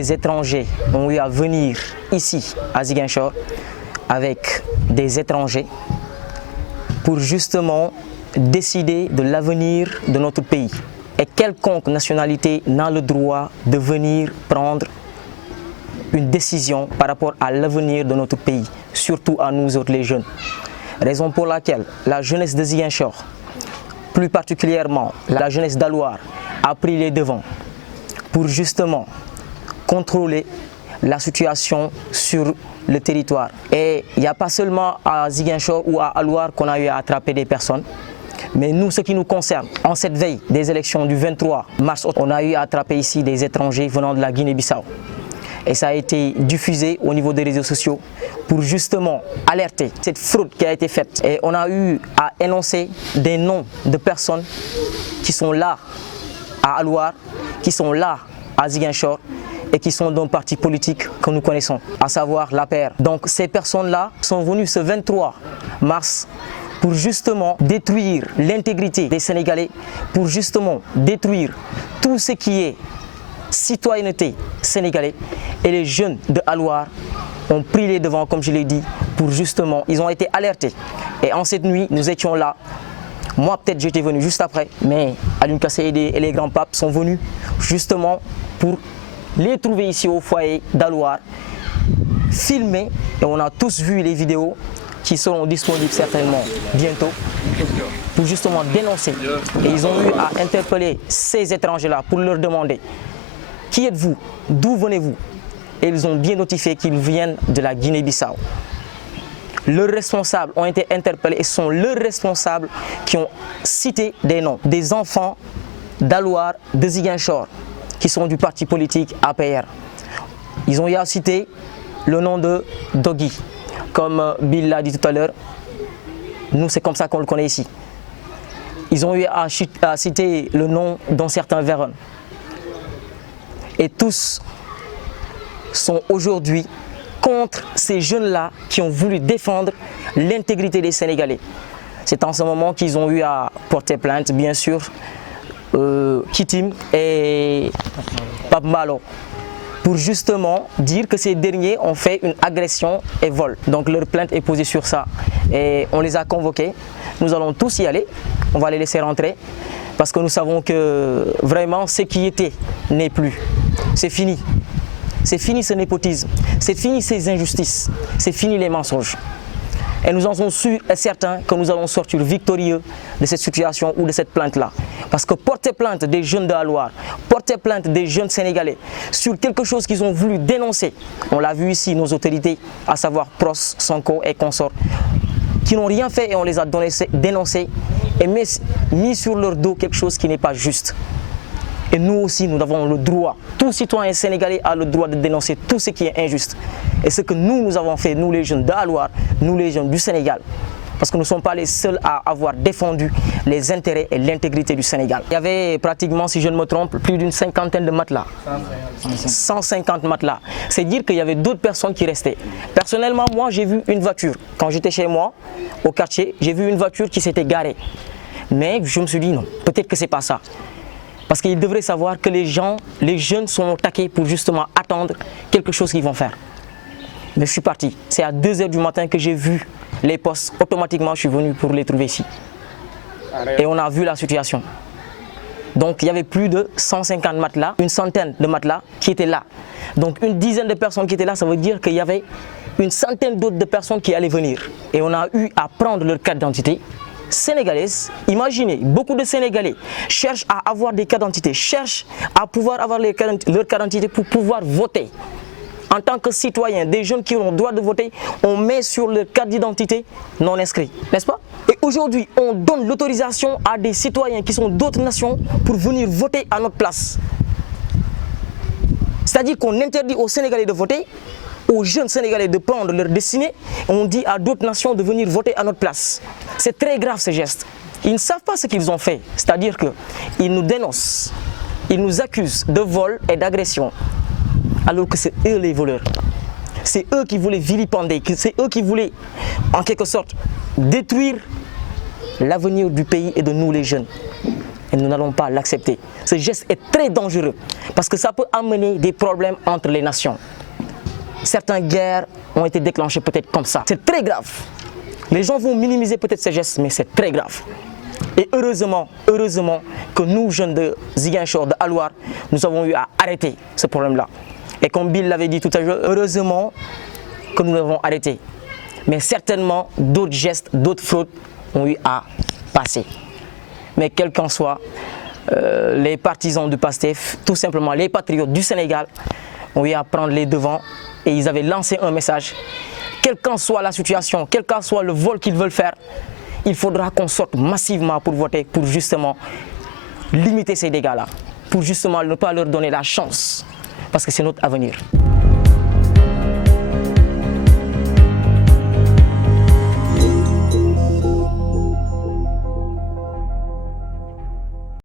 des étrangers ont eu à venir ici à Ziguinchor avec des étrangers pour justement décider de l'avenir de notre pays. Et quelconque nationalité n'a le droit de venir prendre une décision par rapport à l'avenir de notre pays, surtout à nous autres les jeunes. Raison pour laquelle la jeunesse de Ziguinchor, plus particulièrement la jeunesse d'Alouar, a pris les devants pour justement contrôler la situation sur le territoire. Et il n'y a pas seulement à Ziguinchor ou à Alouar qu'on a eu à attraper des personnes, mais nous, ce qui nous concerne, en cette veille des élections du 23 mars, on a eu à attraper ici des étrangers venant de la Guinée-Bissau. Et ça a été diffusé au niveau des réseaux sociaux pour justement alerter cette fraude qui a été faite. Et on a eu à énoncer des noms de personnes qui sont là à Alouar, qui sont là à Ziguinchor et qui sont d'un parti politique que nous connaissons, à savoir l'APR. Donc ces personnes-là sont venues ce 23 mars pour justement détruire l'intégrité des Sénégalais, pour justement détruire tout ce qui est citoyenneté sénégalais. Et les jeunes de Alouar ont pris les devants, comme je l'ai dit, pour justement, ils ont été alertés. Et en cette nuit, nous étions là. Moi, peut-être j'étais venu juste après, mais Alioune Kassé et les grands papes sont venus justement pour les trouver ici au foyer d'Alouar, filmer, et on a tous vu les vidéos qui seront disponibles certainement bientôt pour justement dénoncer. Et ils ont eu à interpeller ces étrangers-là pour leur demander: qui êtes-vous? D'où venez-vous? Et ils ont bien notifié qu'ils viennent de la Guinée-Bissau. Leurs responsables ont été interpellés et ce sont leurs responsables qui ont cité des noms des enfants d'Alouar, de Ziguinchor, qui sont du parti politique APR. Ils ont eu à citer le nom de Doggy. Comme Bill l'a dit tout à l'heure, nous c'est comme ça qu'on le connaît ici. Ils ont eu à citer le nom d'un certain Véron. Et tous sont aujourd'hui contre ces jeunes-là qui ont voulu défendre l'intégrité des Sénégalais. C'est en ce moment qu'ils ont eu à porter plainte, bien sûr, Kitim et Pape Malo, pour justement dire que ces derniers ont fait une agression et vol. Donc leur plainte est posée sur ça. Et on les a convoqués. Nous allons tous y aller. On va les laisser rentrer. Parce que nous savons que vraiment ce qui était n'est plus. C'est fini. C'est fini ce népotisme. C'est fini ces injustices. C'est fini les mensonges. Et nous en sommes sûrs et certains que nous allons sortir victorieux de cette situation ou de cette plainte-là. Parce que porter plainte des jeunes de Alouar, porter plainte des jeunes Sénégalais sur quelque chose qu'ils ont voulu dénoncer, on l'a vu ici, nos autorités, à savoir Pros, Sonko et consorts, qui n'ont rien fait et on les a dénoncés et mis sur leur dos quelque chose qui n'est pas juste. Et nous aussi, nous avons le droit, tout citoyen sénégalais a le droit de dénoncer tout ce qui est injuste. Et ce que nous avons fait, nous les jeunes d'Alouar, nous les jeunes du Sénégal, parce que nous ne sommes pas les seuls à avoir défendu les intérêts et l'intégrité du Sénégal. Il y avait pratiquement, si je ne me trompe, plus d'une cinquantaine de matelas. 150 matelas. C'est dire qu'il y avait d'autres personnes qui restaient. Personnellement, moi, j'ai vu une voiture. Quand j'étais chez moi, au quartier, j'ai vu une voiture qui s'était garée. Mais je me suis dit non, peut-être que ce n'est pas ça. Parce qu'ils devraient savoir que les jeunes sont au taquet pour justement attendre quelque chose qu'ils vont faire. Mais je suis parti. C'est à 2 h du matin que j'ai vu les postes. Automatiquement, je suis venu pour les trouver ici. Et on a vu la situation. Donc, il y avait plus de 150 matelas, une centaine de matelas qui étaient là. Donc, une dizaine de personnes qui étaient là, ça veut dire qu'il y avait une centaine d'autres de personnes qui allaient venir. Et on a eu à prendre leur carte d'identité sénégalaise. Imaginez, beaucoup de Sénégalais cherchent à avoir des cartes d'identité, cherchent à pouvoir avoir leur carte d'identité pour pouvoir voter. En tant que citoyens, des jeunes qui ont le droit de voter, on met sur leur carte d'identité non inscrit, n'est-ce pas? Et aujourd'hui, on donne l'autorisation à des citoyens qui sont d'autres nations pour venir voter à notre place. C'est-à-dire qu'on interdit aux Sénégalais de voter, aux jeunes Sénégalais de prendre leur destinée, et on dit à d'autres nations de venir voter à notre place. C'est très grave ce geste. Ils ne savent pas ce qu'ils ont fait, c'est-à-dire qu'ils nous dénoncent, ils nous accusent de vol et d'agression, alors que c'est eux les voleurs. C'est eux qui voulaient vilipender, c'est eux qui voulaient en quelque sorte détruire l'avenir du pays et de nous les jeunes. et nous n'allons pas l'accepter. Ce geste est très dangereux parce que ça peut amener des problèmes entre les nations. Certaines guerres ont été déclenchées peut-être comme ça. C'est très grave. Les gens vont minimiser peut-être ces gestes, mais c'est très grave. Et heureusement que nous, jeunes de Ziguinchor, de Alouar, nous avons eu à arrêter ce problème-là. Et comme Bill l'avait dit tout à l'heure, heureusement que nous l'avons arrêté. Mais certainement, d'autres gestes, d'autres fraudes ont eu à passer. Mais quel qu'en soit, les partisans du PASTEF, tout simplement les patriotes du Sénégal, ont eu à prendre les devants et ils avaient lancé un message. Quelle qu'en soit la situation, quel qu'en soit le vol qu'ils veulent faire, il faudra qu'on sorte massivement pour voter, pour justement limiter ces dégâts-là, pour justement ne pas leur donner la chance, parce que c'est notre avenir.